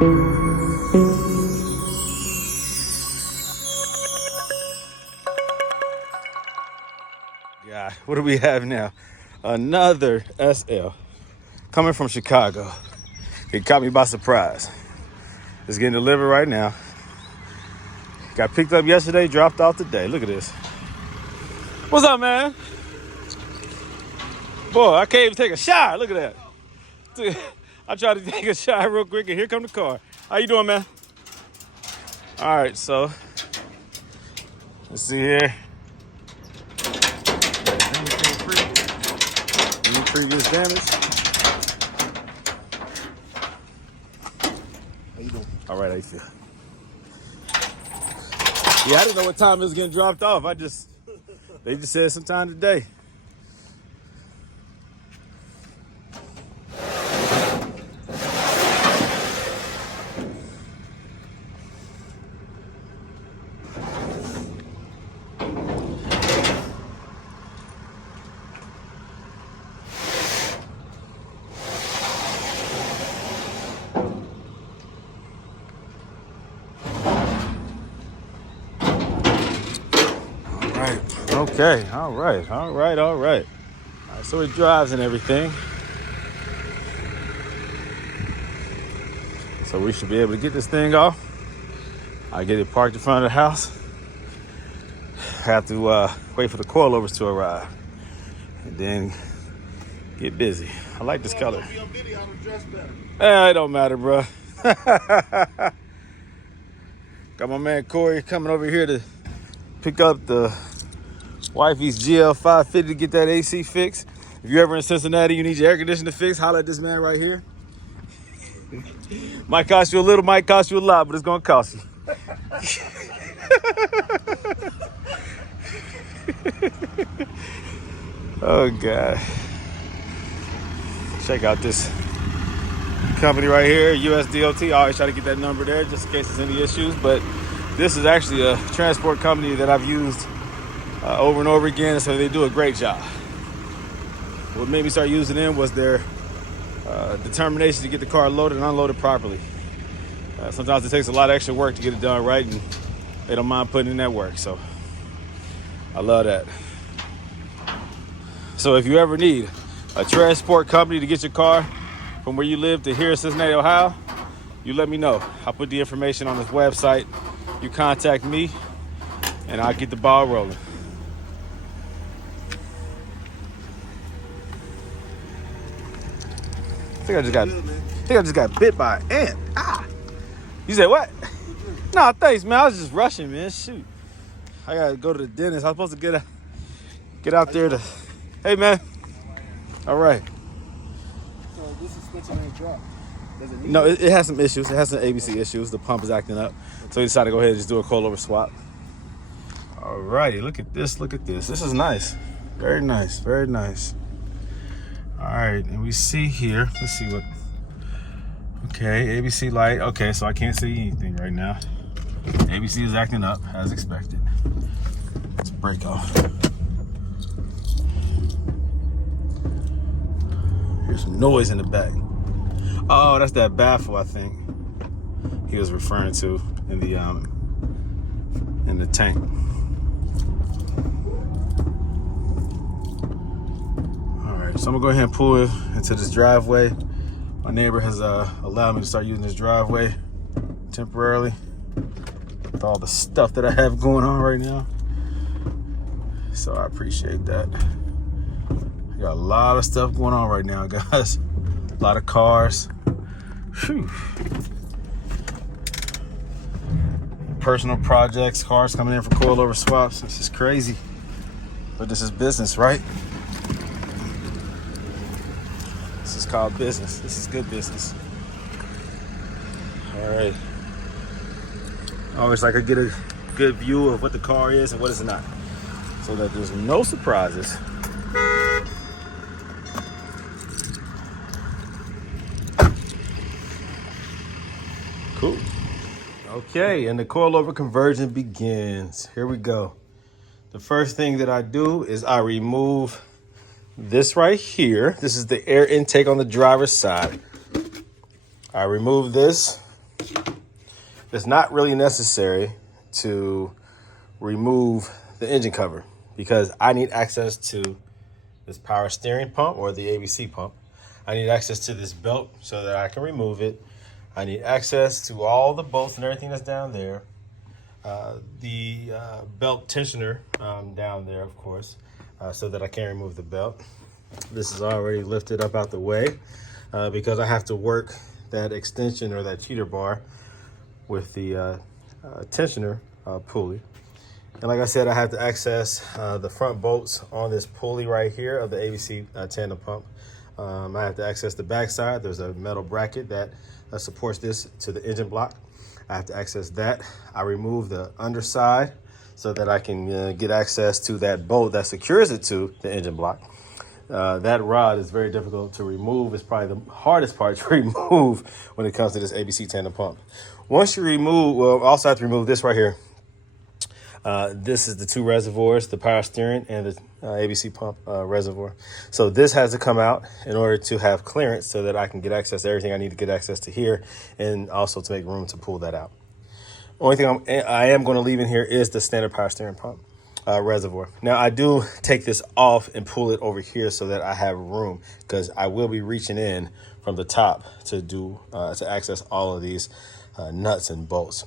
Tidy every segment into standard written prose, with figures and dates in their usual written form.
Yeah, what do we have now? Another SL coming from Chicago. It caught me by surprise. It's getting delivered right now. Got picked up yesterday, dropped off today. Look at this. What's up, man? Boy, I can't even take a shower. Look at that. I tried to take a shower real quick, and here come the car. How you doing, man? All right, so let's see here. Any previous damage? How you doing? All right, how you feel? Yeah, I didn't know what time it was getting dropped off. They just said sometime today. Okay, all right. So it drives and everything. So we should be able to get this thing off. I get it parked in front of the house. I have to wait for the coilovers to arrive and then get busy. I like this color. It don't matter, bro. Got my man Corey coming over here to pick up the wifey's GL550 to get that AC fixed. If you're ever in Cincinnati, you need your air conditioner fixed, holler at this man right here. Might cost you a little, might cost you a lot, but it's gonna cost you. Oh God. Check out this company right here, USDOT. I always try to get that number there just in case there's any issues, but this is actually a transport company that I've used over and over again, so they do a great job. What made me start using them was their determination to get the car loaded and unloaded properly. Sometimes it takes a lot of extra work to get it done right, and they don't mind putting in that work, so I love that. So if you ever need a transport company to get your car from where you live to here in Cincinnati, Ohio, you let me know. I'll put the information on this website. You contact me, and I'll get the ball rolling. I think I just got bit by an ant. Ah! You said what? Nah, thanks, man. I was just rushing, man. Shoot. I gotta go to the dentist. I was supposed to get out there to. Hey, man. All right. So this is switching on drop. No, it has some issues. It has some ABC issues. The pump is acting up. So we decided to go ahead and just do a coilover swap. All righty. Look at this. Look at this. This is nice. Very nice. Very nice. All right. And we see here. Let's see what. Okay. ABC light. Okay. So I can't see anything right now. ABC is acting up as expected. Let's break off. Here's some noise in the back. Oh, that's that baffle, I think he was referring to in the tank. All right, so I'm gonna go ahead and pull it into this driveway. My neighbor has allowed me to start using this driveway temporarily with all the stuff that I have going on right now. So I appreciate that. I got a lot of stuff going on right now, guys. A lot of cars. Whew. Personal projects, cars coming in for coilover swaps. This is crazy. But this is business, right? This is called business. This is good business. All right. I always like to get a good view of what the car is and what it's not, so that there's no surprises. Cool. Okay, and the coilover conversion begins. Here we go. The first thing that I do is I remove this right here. This is the air intake on the driver's side. I remove this. It's not really necessary to remove the engine cover because I need access to this power steering pump or the ABC pump. I need access to this belt so that I can remove it. I need access to all the bolts and everything that's down there. The belt tensioner down there, of course, so that I can remove the belt. This is already lifted up out the way because I have to work that extension or that cheater bar with the tensioner pulley. And like I said, I have to access the front bolts on this pulley right here of the ABC tandem pump. I have to access the back side. There's a metal bracket that supports this to the engine block. I have to access that. I remove the underside so that I can get access to that bolt that secures it to the engine block. That rod is very difficult to remove. It's probably the hardest part to remove when it comes to this ABC tandem pump. Once you remove, well, also have to remove this right here. This is the two reservoirs, the power steering and the ABC pump reservoir. So this has to come out in order to have clearance so that I can get access to everything I need to get access to here and also to make room to pull that out. Only thing I am going to leave in here is the standard power steering pump reservoir. Now I do take this off and pull it over here so that I have room because I will be reaching in from the top to do to access all of these nuts and bolts.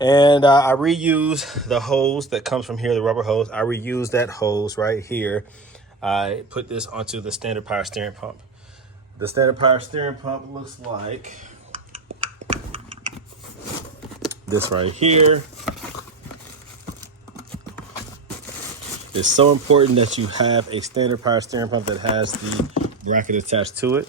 And I reuse the hose that comes from here, the rubber hose. I reuse that hose right here. I put this onto the standard power steering pump. The standard power steering pump looks like this right here. It's so important that you have a standard power steering pump that has the bracket attached to it.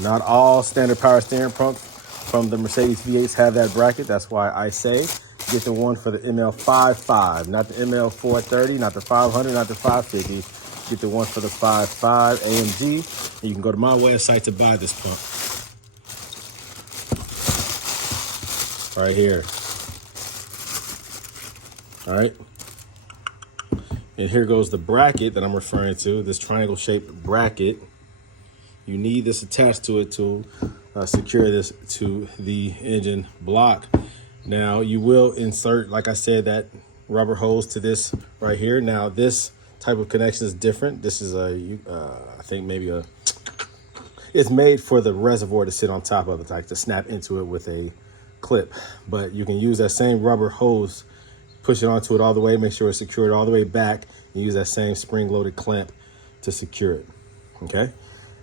Not all standard power steering pumps from the Mercedes V8s have that bracket. That's why I say get the one for the ML55, not the ML430, not the 500, not the 550. Get the one for the 55 AMG. And you can go to my website to buy this pump. Right here. All right. And here goes the bracket that I'm referring to, this triangle shaped bracket. You need this attached to it to secure this to the engine block. Now you will insert, like I said, that rubber hose to this right here. Now this type of connection is different. This is I think maybe it's made for the reservoir to sit on top of it, like to snap into it with a clip. But you can use that same rubber hose, push it onto it all the way, make sure it's secured all the way back, and use that same spring-loaded clamp to secure it, okay?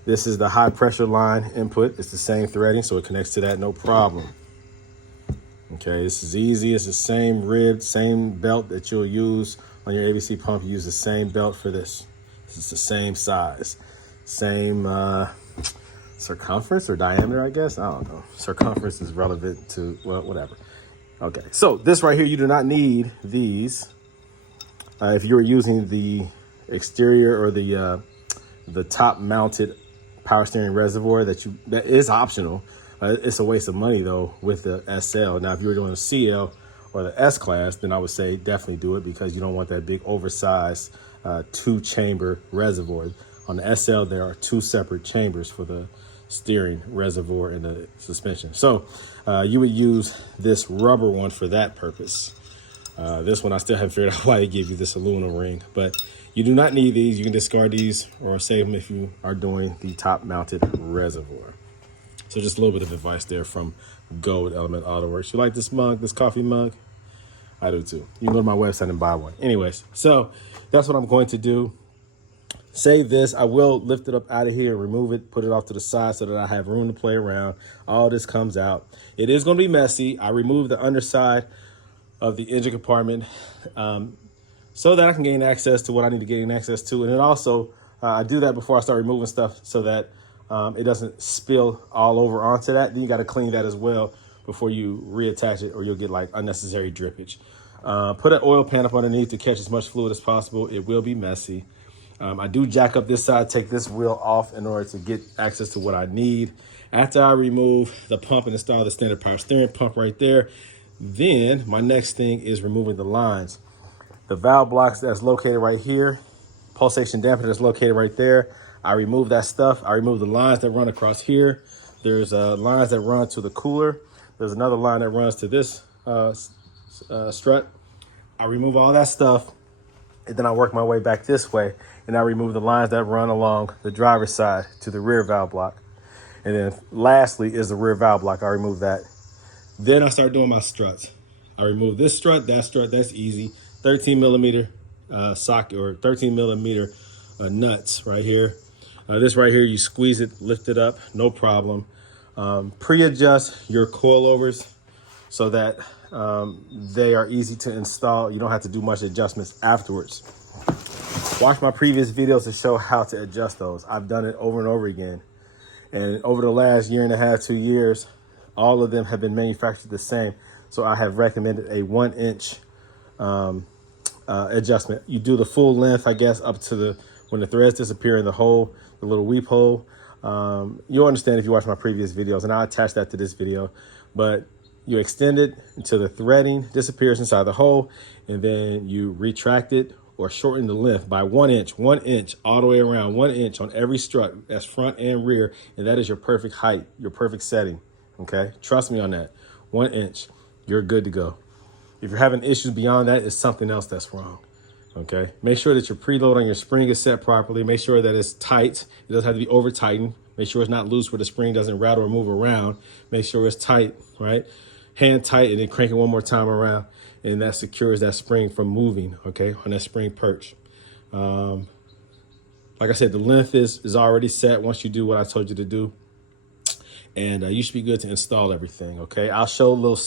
This is the high pressure line input. It's the same threading, so it connects to that, no problem. Okay, this is easy. It's the same rib, same belt that you'll use on your ABC pump. You use the same belt for this. This is the same size, same circumference or diameter, I guess. I don't know. Circumference is relevant to, well, whatever. Okay, so this right here, you do not need these. If you were using the exterior or the top mounted power steering reservoir that is optional. It's a waste of money though with the SL. Now, if you were doing a CL or the S class, then I would say definitely do it because you don't want that big oversized 2-chamber reservoir. On the SL, there are 2 separate chambers for the steering reservoir and the suspension. So you would use this rubber one for that purpose. This one, I still haven't figured out why they give you this aluminum ring, but you do not need these. You can discard these or save them if you are doing the top mounted reservoir. So just a little bit of advice there from Goldelementautoworks. You like this mug, this coffee mug? I do too. You can go to my website and buy one. Anyways, so that's what I'm going to do. Save this. I will lift it up out of here and remove it, put it off to the side so that I have room to play around. All this comes out. It is going to be messy. I removed the underside of the engine compartment so that I can gain access to what I need to gain access to. And then also, I do that before I start removing stuff so that it doesn't spill all over onto that. Then you got to clean that as well before you reattach it, or you'll get like unnecessary drippage. Put an oil pan up underneath to catch as much fluid as possible. It will be messy. I do jack up this side, take this wheel off in order to get access to what I need. After I remove the pump and install the standard power steering pump right there, then my next thing is removing the lines. The valve blocks that's located right here, pulsation dampener that's located right there. I remove that stuff. I remove the lines that run across here, There's lines that run to the cooler. There's another line that runs to this strut. I remove all that stuff, and then I work my way back this way, and I remove the lines that run along the driver's side to the rear valve block. And then lastly is the rear valve block. I remove that. Then I start doing my struts. I remove this strut, that's easy. 13 millimeter socket, or 13 millimeter nuts right here. This right here, you squeeze it, lift it up, no problem. Pre-adjust your coilovers so that they are easy to install. You don't have to do much adjustments afterwards. Watch my previous videos to show how to adjust those. I've done it over and over again. And over the last 1.5 to 2 years, all of them have been manufactured the same. So I have recommended a 1-inch adjustment. You do the full length, I guess, up to when the threads disappear in the hole, the little weep hole. You'll understand if you watch my previous videos, and I'll attach that to this video. But you extend it until the threading disappears inside the hole, and then you retract it or shorten the length by 1 inch, 1 inch all the way around, 1 inch on every strut. That's front and rear, and that is your perfect height, your perfect setting. Okay, trust me on that. 1 inch, you're good to go. If you're having issues beyond that, it's something else that's wrong. Okay, make sure that your preload on your spring is set properly. Make sure that it's tight. It doesn't have to be over tightened. Make sure it's not loose where the spring doesn't rattle or move around. Make sure it's tight, right? Hand tight, and then crank it one more time around, and that secures that spring from moving, okay, on that spring perch. Like I said, the length is already set once you do what I told you to do. And you should be good to install everything, okay? I'll show little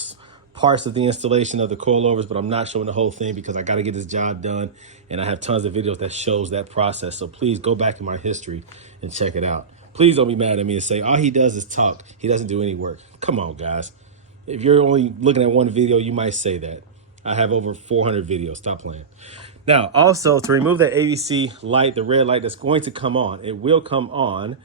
parts of the installation of the coilovers, but I'm not showing the whole thing because I got to get this job done, and I have tons of videos that shows that process. So please go back in my history and check it out. Please don't be mad at me and say, all he does is talk. He doesn't do any work. Come on, guys. If you're only looking at one video, you might say that. I have over 400 videos. Stop playing. Now, also, to remove that ABC light, the red light that's going to come on, it will come on,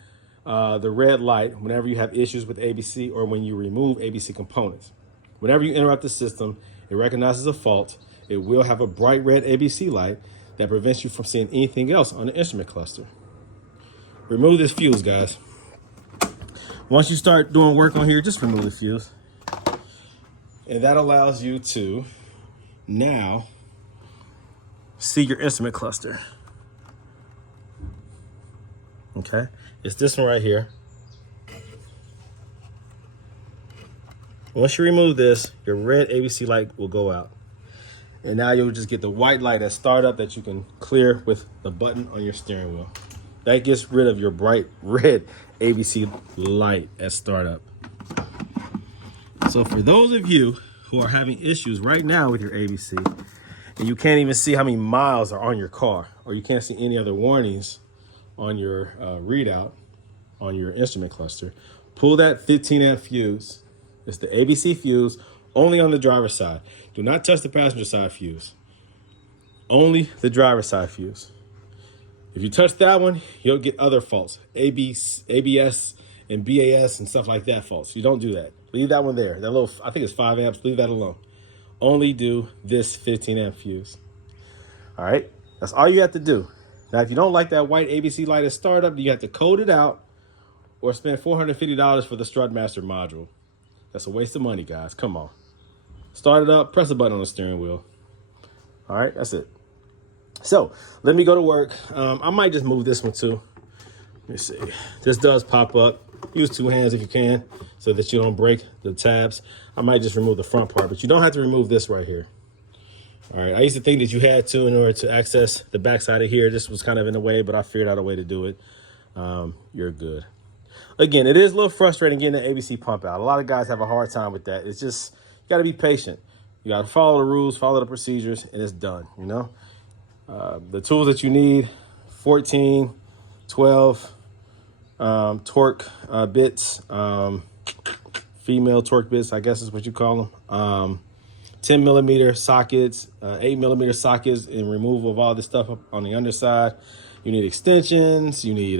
the red light whenever you have issues with ABC or when you remove ABC components. Whenever you interrupt the system, it recognizes a fault. It will have a bright red ABC light that prevents you from seeing anything else on the instrument cluster. Remove this fuse, guys. Once you start doing work on here, just remove the fuse. And that allows you to now see your instrument cluster. Okay, it's this one right here. Once you remove this, your red ABC light will go out. And now you'll just get the white light at startup that you can clear with the button on your steering wheel. That gets rid of your bright red ABC light at startup. So for those of you who are having issues right now with your ABC, and you can't even see how many miles are on your car, or you can't see any other warnings on your readout on your instrument cluster, pull that 15 amp fuse. It's the ABC fuse, only on the driver's side. Do not touch the passenger side fuse. Only the driver's side fuse. If you touch that one, you'll get other faults. ABS and BAS and stuff like that faults. You don't do that. Leave that one there. That little, I think it's 5 amps. Leave that alone. Only do this 15 amp fuse. All right, that's all you have to do. Now, if you don't like that white ABC light at startup, you have to code it out or spend $450 for the Strutmaster module. That's a waste of money, guys. Come on. Start it up, press a button on the steering wheel. All right, that's it. So let me go to work. I might just move this one too. Let me see. This does pop up. Use 2 hands if you can so that you don't break the tabs. I might just remove the front part, but you don't have to remove this right here. All right, I used to think that you had to in order to access the back side of here. This was kind of in the way, but I figured out a way to do it. You're good. Again, it is a little frustrating getting the ABC pump out. A lot of guys have a hard time with that. It's just, you got to be patient. You got to follow the rules, follow the procedures, and it's done, you know? The tools that you need, 14, 12 torque bits, female torque bits, I guess is what you call them. 10 millimeter sockets, 8 millimeter sockets, and removal of all this stuff up on the underside. You need extensions, you need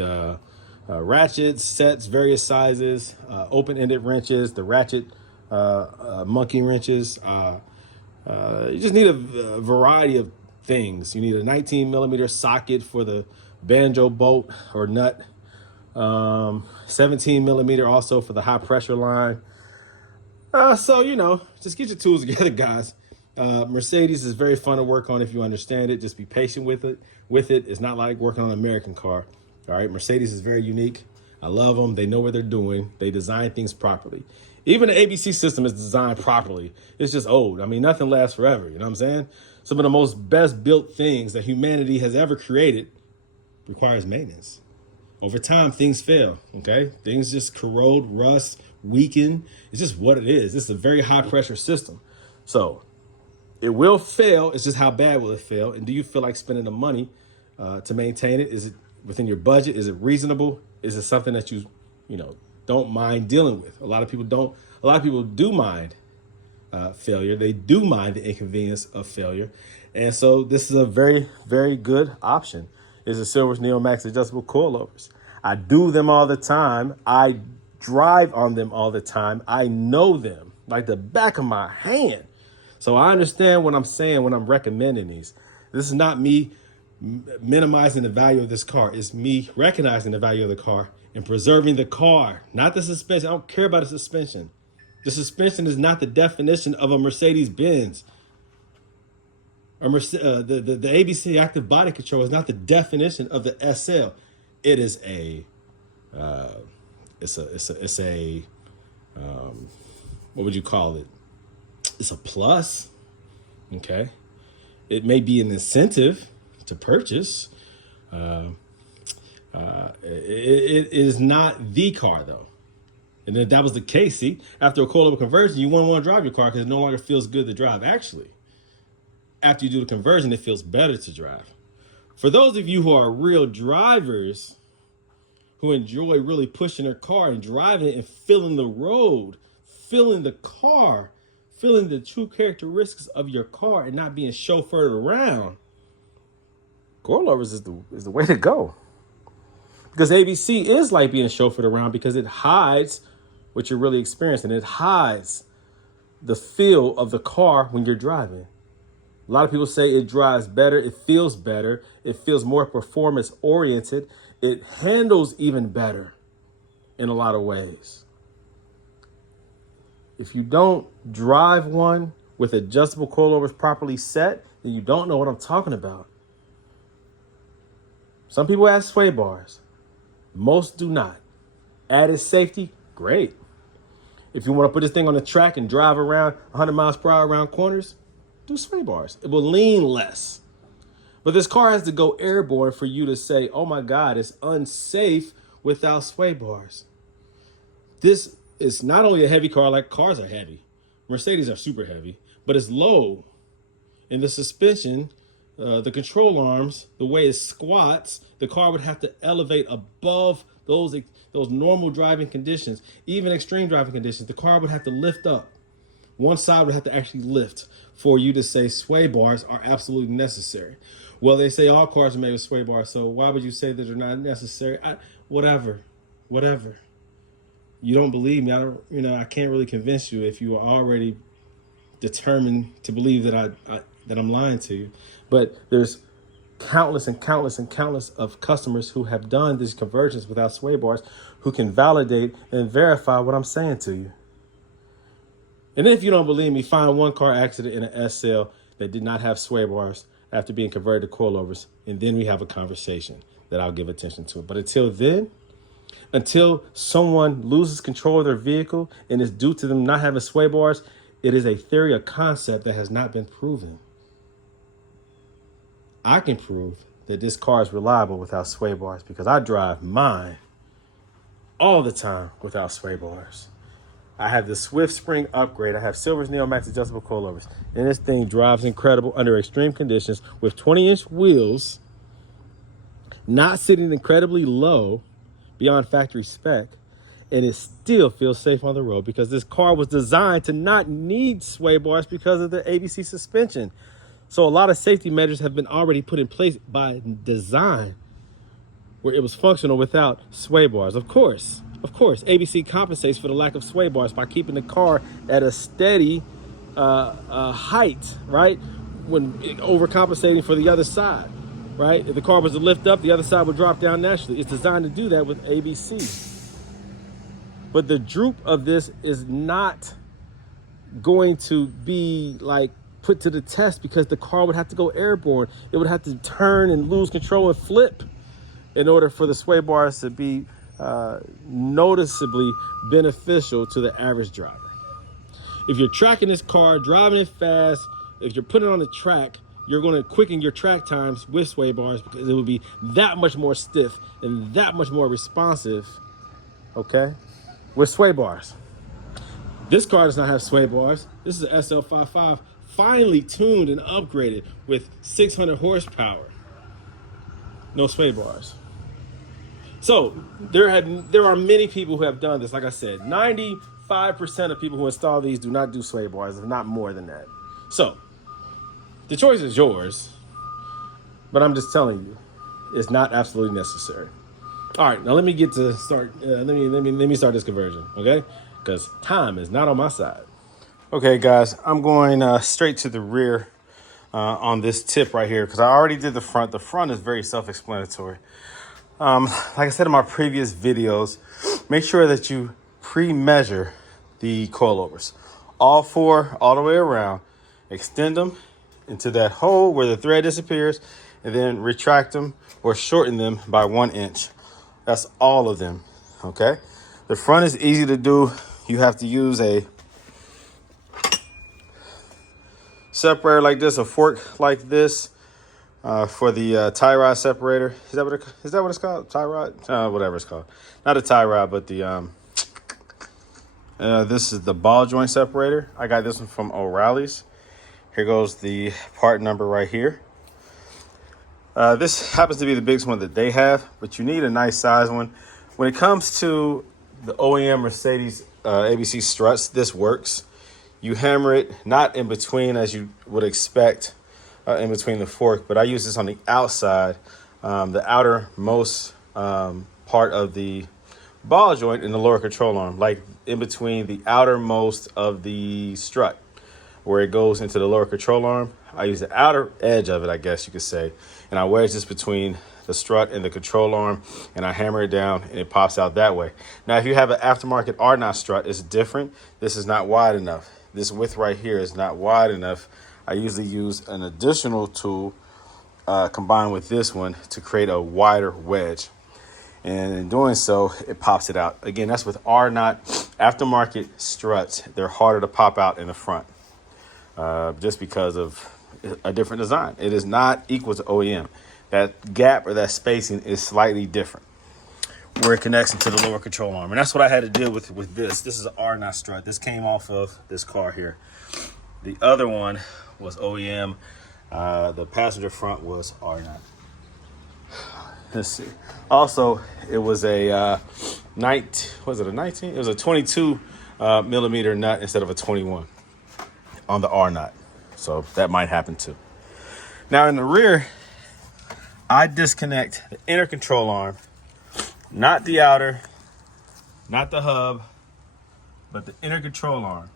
ratchets, sets, various sizes, open-ended wrenches, the ratchet monkey wrenches. You just need a variety of things. You need a 19 millimeter socket for the banjo bolt or nut. 17 millimeter also for the high pressure line. So, you know, just get your tools together, guys. Mercedes is very fun to work on if you understand it. Just be patient with it. It's not like working on an American car. All right, Mercedes is very unique. I love them. They know what they're doing. They design things properly. Even the ABC system is designed properly. It's just old. I mean, nothing lasts forever. You know what I'm saying? Some of the most best built things that humanity has ever created requires maintenance. Over time, things fail, okay? Things just corrode, rust, weaken. It's just what it is. It's a very high pressure system. So it will fail. It's just how bad will it fail? And do you feel like spending the money to maintain it? Is it within your budget? Is it reasonable? Is it something that you don't mind dealing with? A lot of people don't. A lot of people do mind failure. They do mind the inconvenience of failure. And so this is a very, very good option. Is the Silver's Neomax adjustable coilovers. I do them all the time. I drive on them all the time. I know them like the back of my hand. So I understand what I'm saying when I'm recommending these. This is not me minimizing the value of this car. It's me recognizing the value of the car and preserving the car, not the suspension. I don't care about the suspension. The suspension is not the definition of a Mercedes-Benz. The ABC active body control is not the definition of the SL. It is what would you call it? It's a plus. Okay. It may be an incentive to purchase. It is not the car though. And if that was the case, see, after a coilover conversion, you wouldn't want to drive your car because it no longer feels good to drive. Actually, after you do the conversion, it feels better to drive. For those of you who are real drivers, who enjoy really pushing their car and driving it and feeling the road, feeling the car, feeling the true characteristics of your car and not being chauffeured around, coilovers is the way to go. Because ABC is like being chauffeured around because it hides what you're really experiencing. It hides the feel of the car when you're driving. A lot of people say it drives better, it feels more performance oriented, it handles even better in a lot of ways. If you don't drive one with adjustable coilovers properly set, then you don't know what I'm talking about. Some people have sway bars. Most do not. Added safety, great. If you want to put this thing on the track and drive around 100 miles per hour around corners, do sway bars. It will lean less. But this car has to go airborne for you to say, oh my God, it's unsafe without sway bars. This is not only a heavy car, like cars are heavy. Mercedes are super heavy, but it's low. In the suspension, the control arms, the way it squats, the car would have to elevate above those normal driving conditions, even extreme driving conditions. The car would have to lift up. One side would have to actually lift for you to say sway bars are absolutely necessary. Well, they say all cars are made with sway bars, so why would you say that they're not necessary? Whatever. You don't believe me. I can't really convince you if you are already determined to believe that that I'm lying to you. But there's countless of customers who have done these conversions without sway bars who can validate and verify what I'm saying to you. And then if you don't believe me, find one car accident in an SL that did not have sway bars after being converted to coilovers, and then we have a conversation that I'll give attention to. But until then, until someone loses control of their vehicle and it's due to them not having sway bars, it is a theory, a concept that has not been proven. I can prove that this car is reliable without sway bars because I drive mine all the time without sway bars. I have the Swift Spring upgrade. I have Silver's Neomax adjustable coilovers. And this thing drives incredible under extreme conditions with 20-inch wheels, not sitting incredibly low beyond factory spec. And it still feels safe on the road because this car was designed to not need sway bars because of the ABC suspension. So a lot of safety measures have been already put in place by design where it was functional without sway bars. Of course, ABC compensates for the lack of sway bars by keeping the car at a steady height, right? When overcompensating for the other side. right? If the car was to lift up, the other side would drop down naturally. It's designed to do that with ABC. But the droop of this is not going to be like put to the test because the car would have to go airborne. It would have to turn and lose control and flip in order for the sway bars to be noticeably beneficial to the average driver. If you're tracking this car, driving it fast, if you're putting it on the track, you're going to quicken your track times with sway bars because it will be that much more stiff and that much more responsive, okay, with sway bars. This car does not have sway bars. This is an SL500, finely tuned and upgraded with 600 horsepower. No sway bars. So there are many people who have done this. Like I said, 95% of people who install these do not do sway bars, if not more than that. So the choice is yours, but I'm just telling you, it's not absolutely necessary. All right, now let me get to start. Let me start this conversion, okay? Because time is not on my side. Okay, guys, I'm going straight to the rear on this tip right here because I already did the front. The front is very self-explanatory. Like I said in my previous videos, make sure that you pre-measure the coilovers. All four, all the way around. Extend them into that hole where the thread disappears, and then retract them or shorten them by 1 inch. That's all of them, okay? The front is easy to do. You have to use a separator like this, a fork like this, for the tie rod separator. Is that what it's called? Tie rod? Whatever it's called. Not a tie rod, but the this is the ball joint separator. I got this one from O'Reilly's. Here goes the part number right here. This happens to be the biggest one that they have, but you need a nice size one. When it comes to the OEM Mercedes ABC struts, this works. You hammer it not in between as you would expect, in between the fork, but I use this on the outside, the outermost part of the ball joint in the lower control arm, like in between the outermost of the strut where it goes into the lower control arm. I use the outer edge of it, I guess you could say, and I wedge this between the strut and the control arm, and I hammer it down, and it pops out that way. Now, if you have an aftermarket R-knot strut, it's different. This is not wide enough. This width right here is not wide enough. I usually use an additional tool combined with this one to create a wider wedge. And in doing so, it pops it out. Again, that's with R-knot aftermarket struts. They're harder to pop out in the front just because of a different design. It is not equal to OEM. That gap or that spacing is slightly different where it connects into the lower control arm. And that's what I had to deal with this. This is an R-knot strut. This came off of this car here. The other one was OEM. The passenger front was R-knot. Let's see. Also, it was a 19? It was a 22 millimeter nut instead of a 21 on the R-knot. So that might happen too. Now in the rear, I disconnect the inner control arm, not the outer, not the hub, but the inner control arm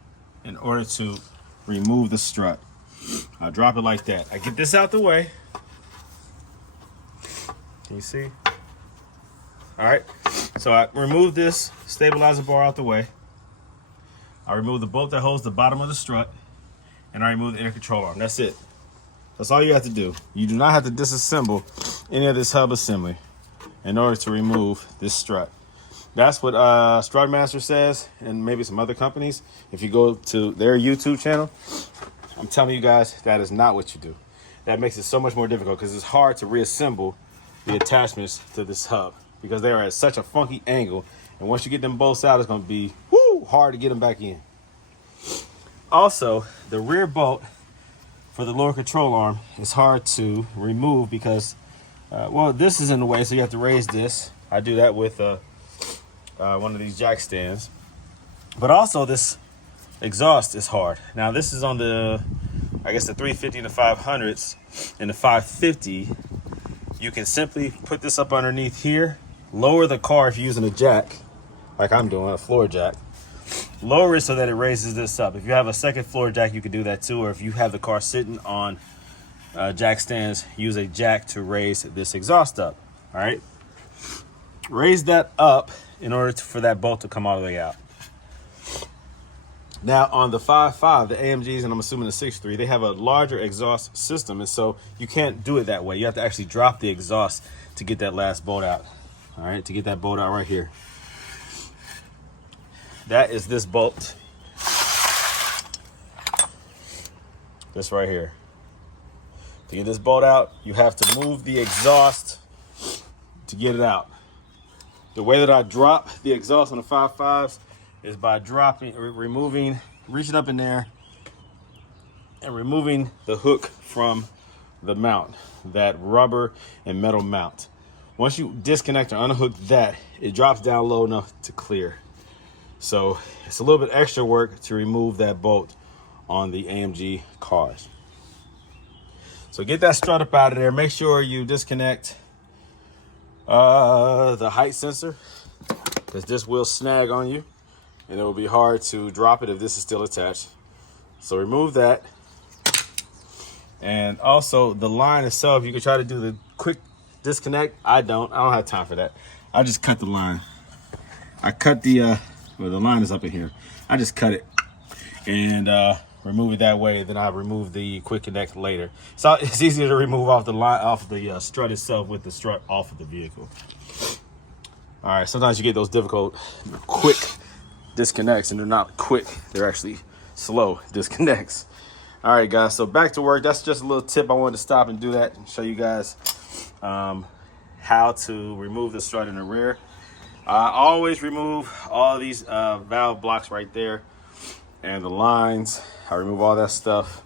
in order to remove the strut. I drop it like that. I get this out the way. Can you see? All right. So I remove this stabilizer bar out the way. I remove the bolt that holds the bottom of the strut, and I remove the inner control arm. That's it. That's all you have to do. You do not have to disassemble any of this hub assembly in order to remove this strut. That's what Strutmaster says, and maybe some other companies. If you go to their YouTube channel, I'm telling you guys, that is not what you do. That makes it so much more difficult because it's hard to reassemble the attachments to this hub because they are at such a funky angle. And once you get them bolts out, it's going to be hard to get them back in. Also, the rear bolt for the lower control arm is hard to remove because, well, this is in the way, so you have to raise this. I do that with one of these jack stands. But also, this exhaust is hard. Now, this is on the, I guess, the 350 and the 500s. In the 550, you can simply put this up underneath here, lower the car if you're using a jack, like I'm doing, a floor jack. Lower it so that it raises this up. If you have a second floor jack, you can do that too. Or if you have the car sitting on jack stands use a jack to raise this exhaust up. All right, raise that up in order for that bolt to come all the way out. Now on the 5.5, the AMGs, and I'm assuming the 6.3, they have a larger exhaust system, and so you can't do it that way. You have to actually drop the exhaust to get that last bolt out. All right, to get that bolt out right here. That is this bolt. This right here. To get this bolt out, you have to move the exhaust to get it out. The way that I drop the exhaust on the 5.5s is by reaching up in there and removing the hook from the mount, that rubber and metal mount. Once you disconnect or unhook that, it drops down low enough to clear. So it's a little bit extra work to remove that bolt on the AMG cars. So get that strut up out of there. Make sure you disconnect the height sensor, because this will snag on you and it will be hard to drop it if this is still attached. So remove that. And also the line itself, you can try to do the quick disconnect. I don't have time for that. I just cut the line. I cut the well, the line is up in here. I just cut it and remove it that way. Then I remove the quick connect later. So it's easier to remove off the line, off the strut itself, with the strut off of the vehicle. All right, sometimes you get those difficult quick disconnects, and they're not quick, they're actually slow disconnects. All right guys, so back to work. That's just a little tip. I wanted to stop and do that and show you guys how to remove the strut in the rear. I always remove all these valve blocks right there and the lines. I remove all that stuff,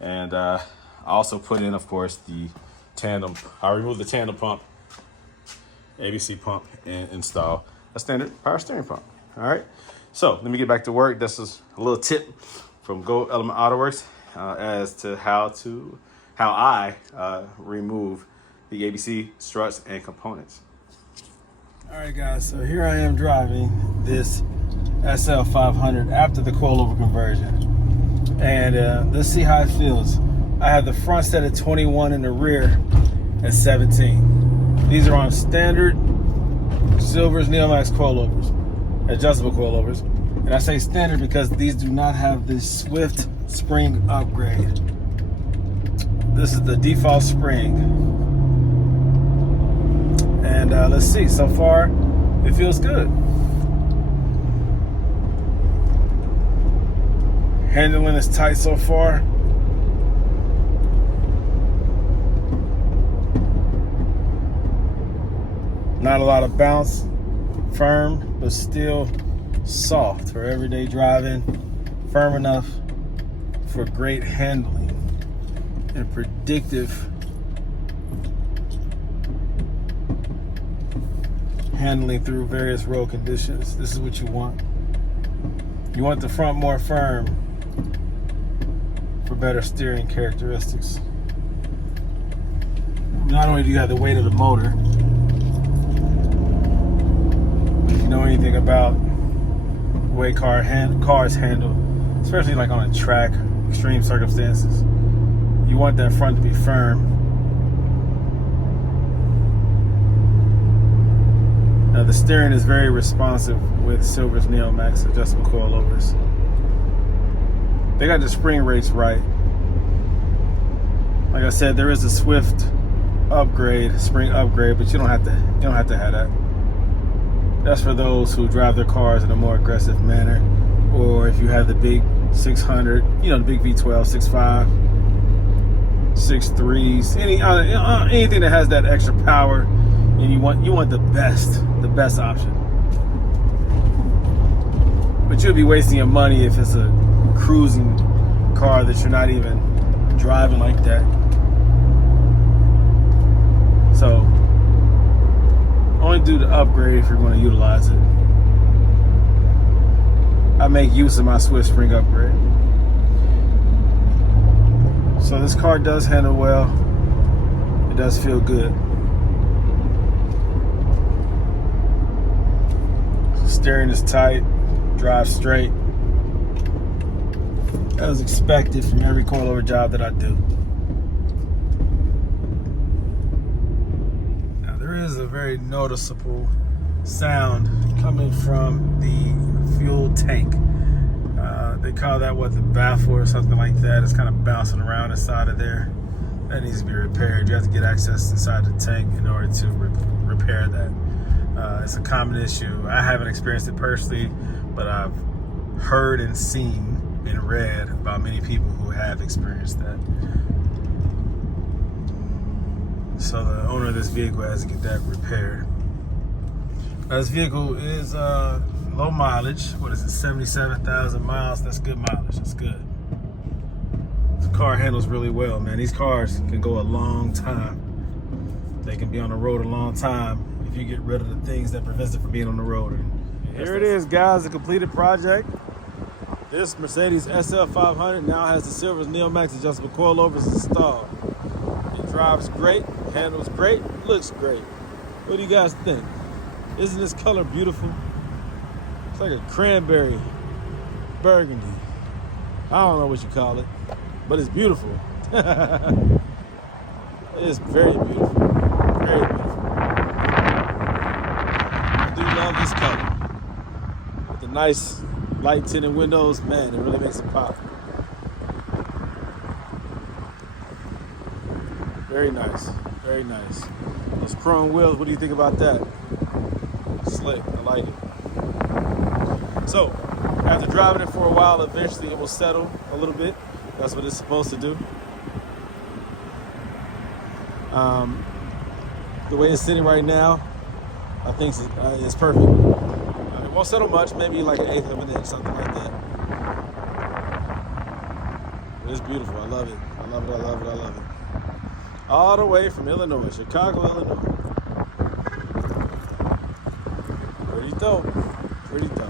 and I also put in, of course, the tandem. I remove the tandem pump, ABC pump, and install a standard power steering pump. All right, so let me get back to work. This is a little tip from Goldelementautoworks as to how I remove the ABC struts and components. All right guys, so here I am driving this SL500 after the coilover conversion, and let's see how it feels. I have the front set at 21 and the rear at 17. These are on standard Silver's Neomax coilovers, adjustable coilovers, and I say standard because these do not have the Swift spring upgrade. This is the default spring. And let's see, so far it feels good. Handling is tight so far. Not a lot of bounce, firm, but still soft for everyday driving. Firm enough for great handling and predictive handling through various road conditions. This is what you want. You want the front more firm for better steering characteristics. Not only do you have the weight of the motor, if you know anything about the way cars handle, especially like on a track, extreme circumstances, you want that front to be firm. Now the steering is very responsive with Silver's Neomax adjustable coilovers. They got the spring rates right. Like I said, there is a Swift upgrade, spring upgrade, but you don't have to have that. That's for those who drive their cars in a more aggressive manner, or if you have the big 600, the big V12, 6.5, 6.3s, anything that has that extra power. And you want the best option. But you'll be wasting your money if it's a cruising car that you're not even driving like that. So only do the upgrade if you're going to utilize it. I make use of my Swift spring upgrade. So this car does handle well. It does feel good. Steering is tight, drive straight, as expected from every coilover job that I do. is a very noticeable sound coming from the fuel tank. They call that what, the baffle or something like that. It's kind of bouncing around inside of there. That needs to be repaired. You have to get access inside the tank in order to repair that. It's a common issue. I haven't experienced it personally, but I've heard and seen and read about many people who have experienced that. So the owner of this vehicle has to get that repaired. Now, this vehicle is low mileage. What is it, 77,000 miles? That's good mileage, that's good. The car handles really well, man. These cars can go a long time. They can be on the road a long time if you get rid of the things that prevents it from being on the road. And here it is, guys, the completed project. This Mercedes SL500 now has the Silver's Neomax adjustable coilovers installed. It drives great, handles great, looks great. What do you guys think? Isn't this color beautiful? It's like a cranberry burgundy. I don't know what you call it, but it's beautiful. It's very beautiful, very beautiful. I do love this color. With the nice light tinted windows, man, it really makes it pop. Very nice, very nice. Those chrome wheels, what do you think about that? Slick, I like it. So, after driving it for a while, eventually it will settle a little bit. That's what it's supposed to do. The way it's sitting right now, I think it's perfect. It won't settle much, maybe like an eighth of an inch, something like that. But it's beautiful, I love it. I love it, I love it, I love it. All the way from Illinois, Chicago, Illinois. Pretty dope, pretty dope.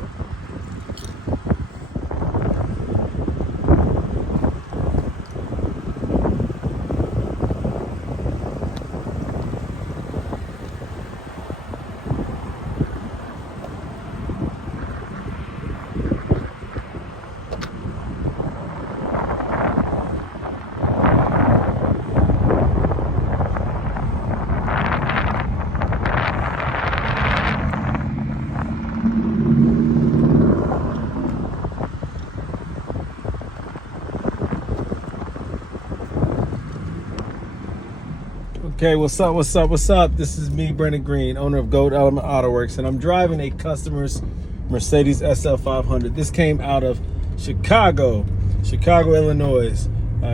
Okay, what's up, what's up, what's up? This is me, Brandon Green, owner of Goldelementautoworks, and I'm driving a customer's Mercedes SL500. This came out of Chicago, Illinois,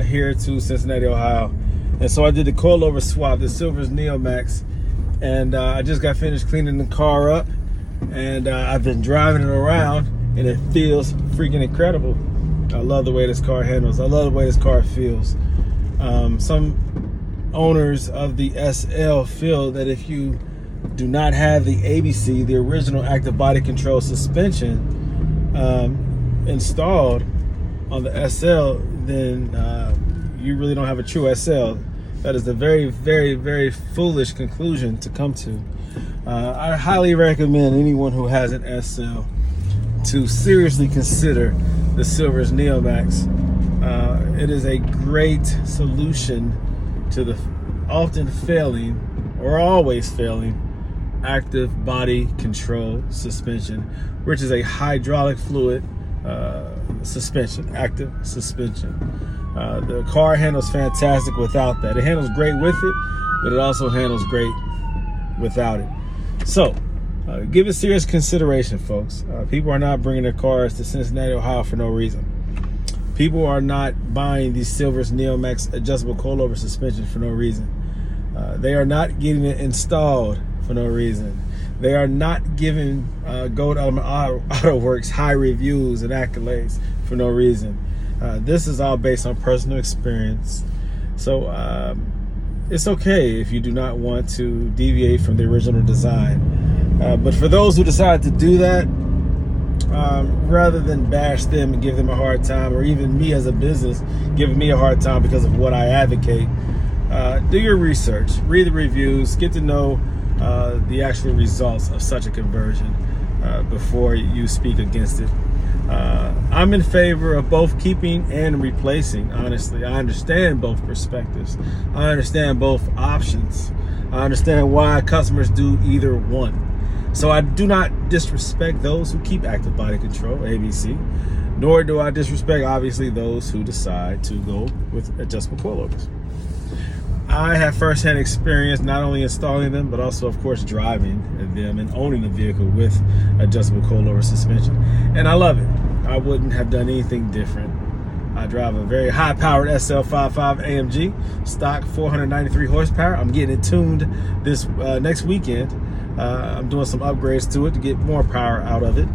here to Cincinnati, Ohio. And so I did the coilover swap, the Silver's Neomax, and I just got finished cleaning the car up, and I've been driving it around, and it feels freaking incredible. I love the way this car handles. I love the way this car feels. Some owners of the SL feel that if you do not have the ABC, the original active body control suspension, installed on the SL, then you really don't have a true SL. That is a very, very, very foolish conclusion to come to. I highly recommend anyone who has an SL to seriously consider the Silver's Neomax. It is a great solution to the often failing or always failing active body control suspension, which is a hydraulic fluid suspension, active suspension. The car handles fantastic without that. It handles great with it, but it also handles great without it. So give it serious consideration, folks. People are not bringing their cars to Cincinnati, Ohio for no reason. People are not buying these Silver's Neomax adjustable coilover suspension for no reason. They are not getting it installed for no reason. They are not giving Autoworks high reviews and accolades for no reason. This is all based on personal experience. So it's okay if you do not want to deviate from the original design. But for those who decide to do that, rather than bash them and give them a hard time, or even me as a business giving me a hard time because of what I advocate, do your research, read the reviews, get to know the actual results of such a conversion before you speak against it. I'm in favor of both keeping and replacing, honestly. I understand both perspectives. I understand both options. I understand why customers do either one. So I do not disrespect those who keep active body control, ABC, nor do I disrespect, obviously, those who decide to go with adjustable coilovers. I have firsthand experience not only installing them, but also, of course, driving them and owning a vehicle with adjustable coilover suspension. And I love it. I wouldn't have done anything different. I drive a very high-powered SL500 AMG, stock 493 horsepower. I'm getting it tuned this next weekend. I'm doing some upgrades to it to get more power out of it.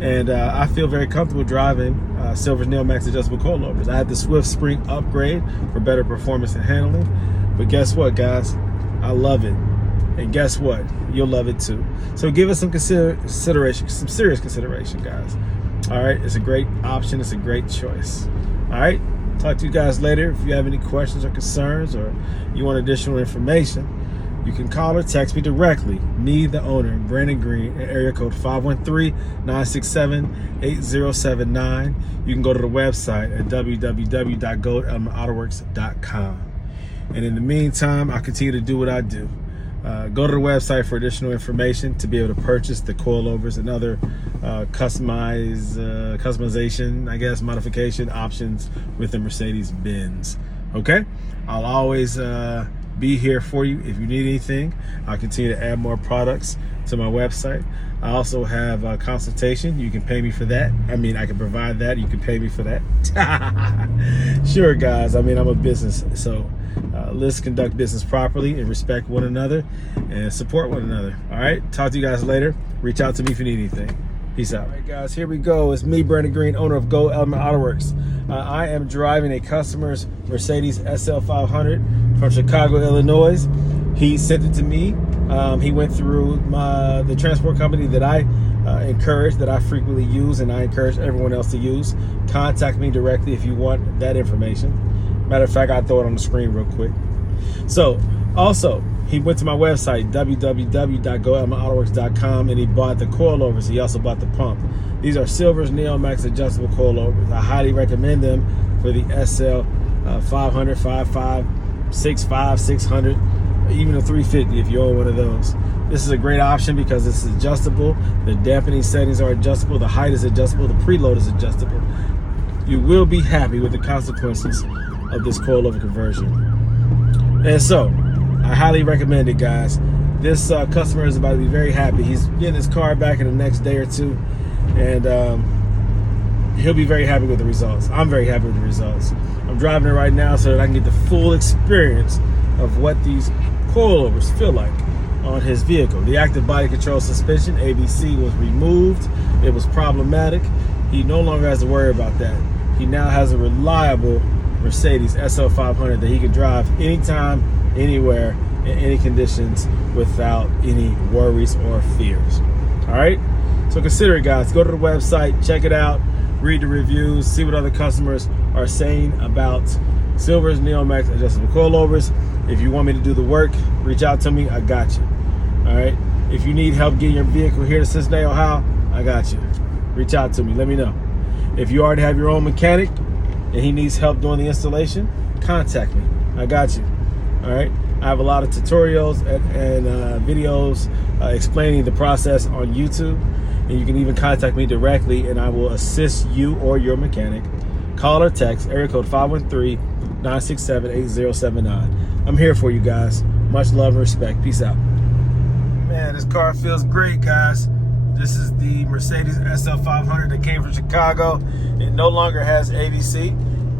And I feel very comfortable driving Silver's Neomax adjustable coilovers. I had the Swift Spring upgrade for better performance and handling. But guess what, guys? I love it. And guess what? You'll love it too. So give us some consideration, some serious consideration, guys. All right, it's a great option. It's a great choice. All right, talk to you guys later. If you have any questions or concerns, or you want additional information, you can call or text me directly, me, the owner, Brandon Green, at area code 513-967-8079. You can go to the website at www.goldelementautoworks.com. And in the meantime, I continue to do what I do. Go to the website for additional information to be able to purchase the coilovers and other customization, I guess, modification options with the Mercedes-Benz. Okay? I'll always be here for you if you need anything. I'll continue to add more products to my website. I also have a consultation. You can pay me for that. I mean, I can provide that. You can pay me for that. Sure, guys. I mean, I'm a business, so let's conduct business properly and respect one another and support one another. All right? Talk to you guys later. Reach out to me if you need anything. Peace out. All right, guys, here we go. It's me, Brandon Green, owner of Autoworks. I am driving a customer's Mercedes SL500 from Chicago, Illinois. He sent it to me. He went through the transport company that I encourage, that I frequently use, and I encourage everyone else to use. Contact me directly if you want that information. Matter of fact, I'll throw it on the screen real quick. So, also, he went to my website, www.goldelementautoworks.com, and he bought the coilovers. He also bought the pump. These are Silver's Neomax adjustable coilovers. I highly recommend them for the SL500, 55, 65, 600, even a 350 if you own one of those. This is a great option because it's adjustable. The dampening settings are adjustable. The height is adjustable. The preload is adjustable. You will be happy with the consequences of this coilover conversion. And so, I highly recommend it, guys. This customer is about to be very happy. He's getting his car back in the next day or two, and he'll be very happy with the results. I'm very happy with the results. I'm driving it right now so that I can get the full experience of what these coilovers feel like on his vehicle. The active body control suspension, ABC, was removed. It was problematic. He no longer has to worry about that. He now has a reliable Mercedes SL500 that he can drive anytime, anywhere, in any conditions without any worries or fears. All right? So consider it, guys. Go to the website, check it out, read the reviews, see what other customers are saying about Silver's Neomax adjustable coilovers. If you want me to do the work, reach out to me. I got you. All right? If you need help getting your vehicle here to Cincinnati, Ohio, I got you. Reach out to me. Let me know. If you already have your own mechanic and he needs help doing the installation, contact me. I got you. All right? I have a lot of tutorials and videos explaining the process on YouTube. And you can even contact me directly and I will assist you or your mechanic. Call or text area code 513-967-8079. I'm here for you guys. Much love and respect. Peace out. Man, this car feels great, guys. This is the Mercedes SL500 that came from Chicago. It no longer has ABC,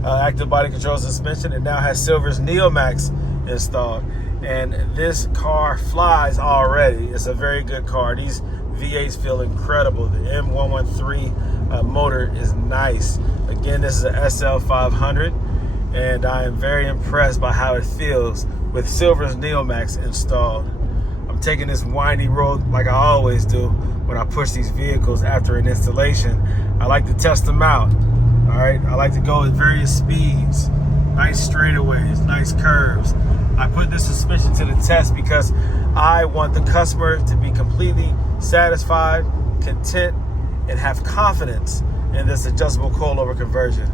active body control suspension. It now has Silver's Neomax installed. And this car flies already. It's a very good car. These V8s feel incredible. The M113 motor is nice. Again, this is an SL500, and I am very impressed by how it feels with Silver's Neomax installed. I'm taking this windy road like I always do when I push these vehicles after an installation. I like to test them out. All right, I like to go at various speeds, nice straightaways, nice curves. I put this suspension to the test because I want the customer to be completely satisfied, content, and have confidence in this adjustable coilover conversion.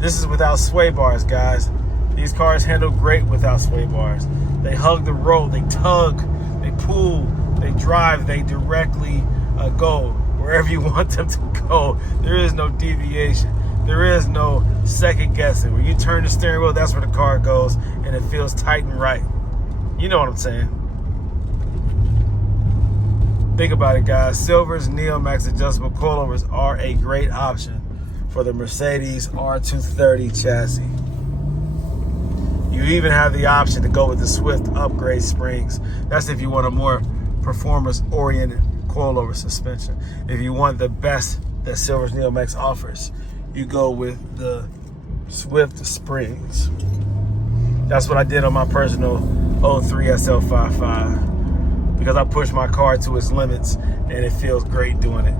This is without sway bars, guys. These cars handle great without sway bars. They hug the road, they tug, they pull, they drive, they directly go wherever you want them to go. There is no deviation. There is no second guessing. When you turn the steering wheel, that's where the car goes, and it feels tight and right. You know what I'm saying? Think about it, guys. Silver's Neomax adjustable coilovers are a great option for the Mercedes R230 chassis. You even have the option to go with the Swift upgrade springs. That's if you want a more performance-oriented coilover suspension. If you want the best that Silver's Neomax offers, you go with the Swift springs. That's what I did on my personal 03 SL500 because I pushed my car to its limits and it feels great doing it.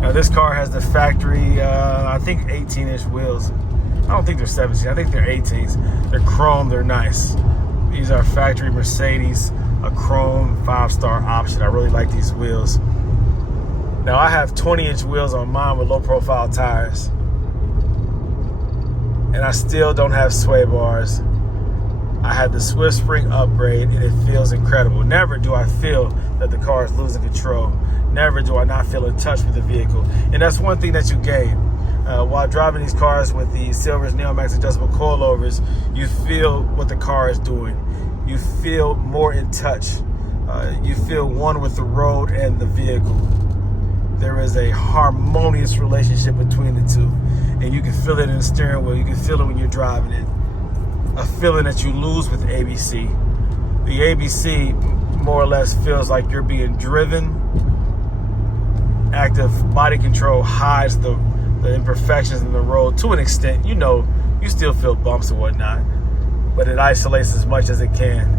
Now this car has the factory, I think 18-inch wheels. I don't think they're 17, I think they're 18s. They're chrome, they're nice. These are factory Mercedes, a chrome 5-star option. I really like these wheels. Now I have 20-inch wheels on mine with low profile tires. And I still don't have sway bars. I had the Swift Spring upgrade and it feels incredible. Never do I feel that the car is losing control. Never do I not feel in touch with the vehicle. And that's one thing that you gain. While driving these cars with the Silver's Neomax adjustable coilovers, you feel what the car is doing. You feel more in touch. You feel one with the road and the vehicle. There is a harmonious relationship between the two. And you can feel it in the steering wheel. You can feel it when you're driving it. A feeling that you lose with ABC. The ABC more or less feels like you're being driven. Active body control hides the imperfections in the road to an extent. You know, you still feel bumps and whatnot, but it isolates as much as it can.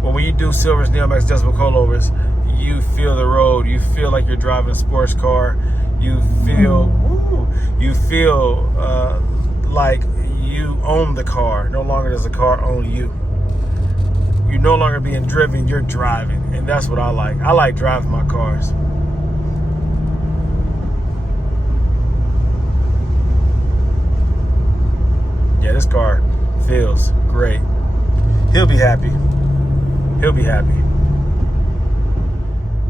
But when you do Silver's Neomax adjustable coilovers, you feel the road. You feel like you're driving a sports car. You feel like you own the car. No longer does the car own you. You're no longer being driven, you're driving. And that's what I like. I like driving my cars. Yeah, this car feels great. He'll be happy. He'll be happy.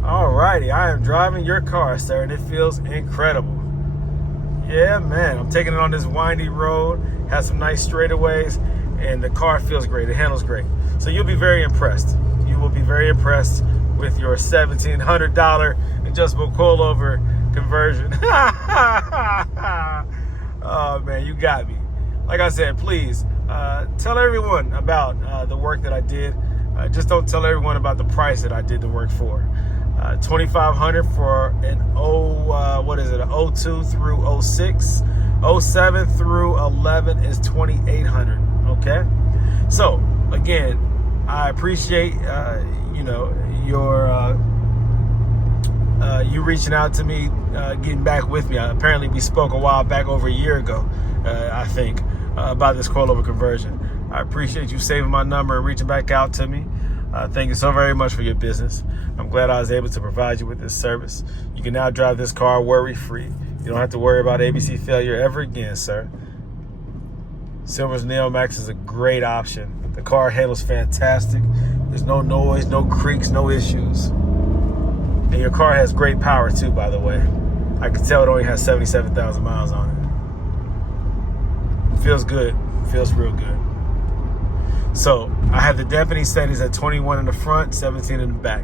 Alrighty, I am driving your car, sir, and it feels incredible. Yeah, man, I'm taking it on this windy road, has some nice straightaways, and the car feels great. It handles great. So you'll be very impressed. You will be very impressed with your $1,700 adjustable coilover conversion. Oh, man, you got me. Like I said, please tell everyone about the work that I did. Just don't tell everyone about the price that I did the work for. $2,500 for an an 02 through 06. 07 through 11 is $2,800. Okay. So again, I appreciate you reaching out to me, getting back with me. Apparently, we spoke a while back, over a year ago, I think, about this coilover conversion. I appreciate you saving my number and reaching back out to me. Thank you so very much for your business. I'm glad I was able to provide you with this service. You can now drive this car worry-free. You don't have to worry about ABC failure ever again, sir. Silver's Neomax is a great option. The car handles fantastic. There's no noise, no creaks, no issues. And your car has great power too, by the way. I can tell it only has 77,000 miles on it. Feels good. Feels real good. So I have the dampening settings at 21 in the front, 17 in the back.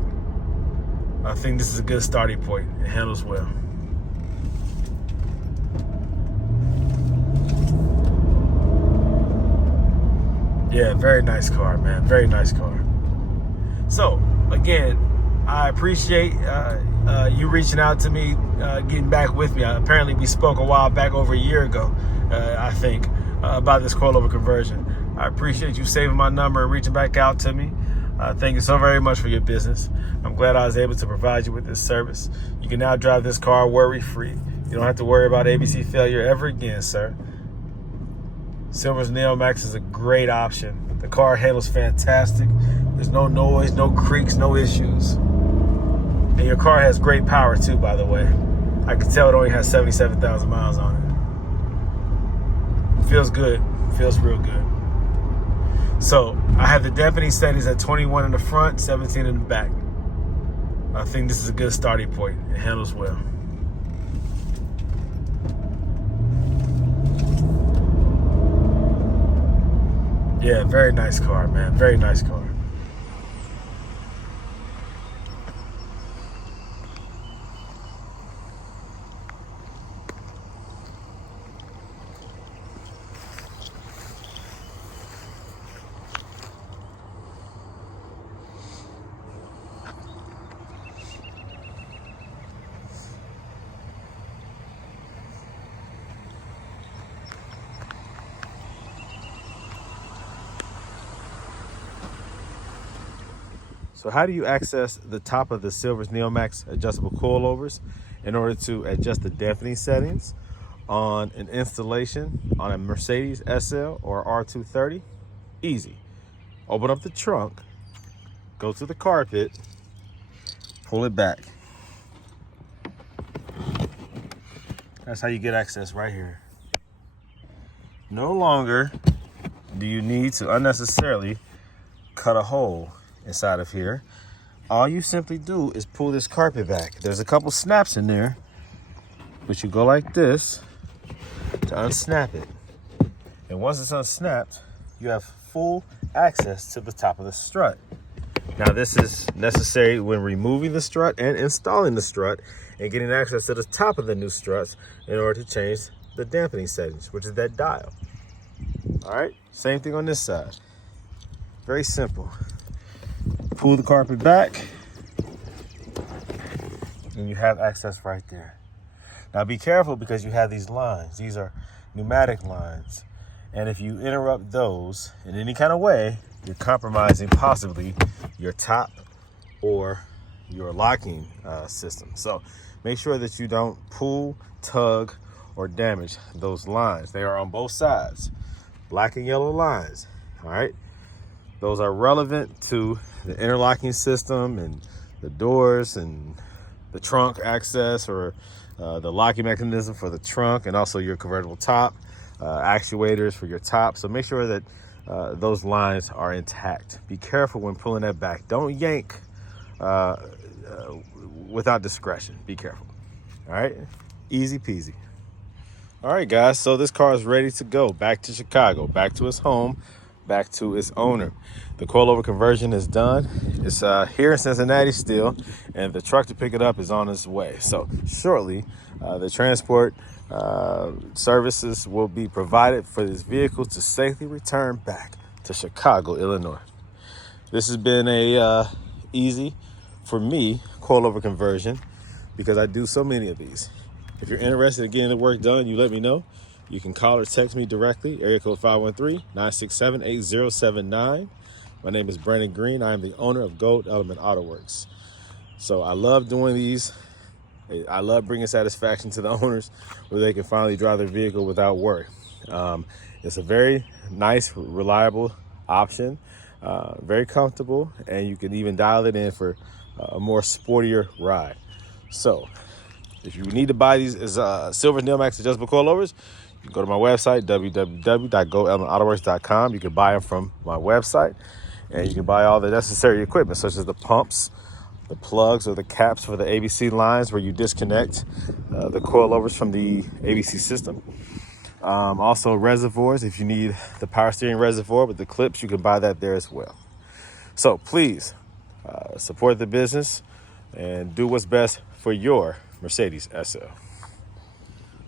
I think this is a good starting point. It handles well. Yeah, very nice car, man. Very nice car. So again, I appreciate you reaching out to me, getting back with me. Apparently, we spoke a while back, over a year ago, I think, about this coilover conversion. I appreciate you saving my number and reaching back out to me. Thank you so very much for your business. I'm glad I was able to provide you with this service. You can now drive this car worry-free. You don't have to worry about ABC failure ever again, sir. Silver's Neomax is a great option. The car handles fantastic. There's no noise, no creaks, no issues. And your car has great power too, by the way. I can tell it only has 77,000 miles on it. Feels good. Feels real good. So I have the dampening settings at 21 in the front, 17 in the back. I think this is a good starting point. It handles well. Yeah, very nice car, man. Very nice car. So how do you access the top of the Silver's Neomax adjustable coilovers in order to adjust the dampening settings on an installation on a Mercedes SL or R230? Easy. Open up the trunk, go to the carpet, pull it back. That's how you get access right here. No longer do you need to unnecessarily cut a hole inside of here. All you simply do is pull this carpet back. There's a couple snaps in there, but you go like this to unsnap it. And once it's unsnapped, you have full access to the top of the strut. Now this is necessary when removing the strut and installing the strut and getting access to the top of the new struts in order to change the dampening settings, which is that dial. All right, same thing on this side. Very simple. Pull the carpet back and you have access right there. Now be careful because you have these lines. These are pneumatic lines. And if you interrupt those in any kind of way, you're compromising possibly your top or your locking system. So make sure that you don't pull, tug, or damage those lines. They are on both sides, black and yellow lines, all right? Those are relevant to the interlocking system and the doors and the trunk access, or the locking mechanism for the trunk, and also your convertible top, actuators for your top. So make sure that those lines are intact. Be careful when pulling that back. Don't yank without discretion. Be careful. All right, easy peasy. All right, guys, so this car is ready to go back to Chicago, back to its home, back to its owner. The coilover conversion is done. It's here in Cincinnati still, and the truck to pick it up is on its way. So shortly, the transport services will be provided for this vehicle to safely return back to Chicago, Illinois. This has been a easy, for me, coilover conversion because I do so many of these. If you're interested in getting the work done, you let me know. You can call or text me directly, area code 513-967-8079. My name is Brandon Green. I am the owner of Goldelementautoworks. So I love doing these. I love bringing satisfaction to the owners where they can finally drive their vehicle without worry. It's a very nice, reliable option, very comfortable, and you can even dial it in for a more sportier ride. So if you need to buy these Silver Neomax adjustable coilovers, you can go to my website, www.goldelementautoworks.com. You can buy them from my website, and you can buy all the necessary equipment, such as the pumps, the plugs or the caps for the ABC lines where you disconnect the coilovers from the ABC system. Also reservoirs, if you need the power steering reservoir with the clips, you can buy that there as well. So please support the business and do what's best for your Mercedes SL.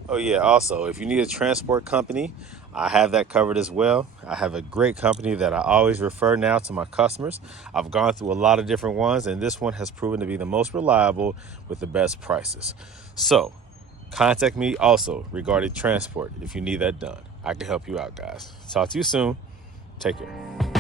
Oh yeah, also, if you need a transport company, I have that covered as well. I have a great company that I always refer now to my customers. I've gone through a lot of different ones, and this one has proven to be the most reliable with the best prices. So contact me also regarding transport if you need that done. I can help you out, guys. Talk to you soon. Take care.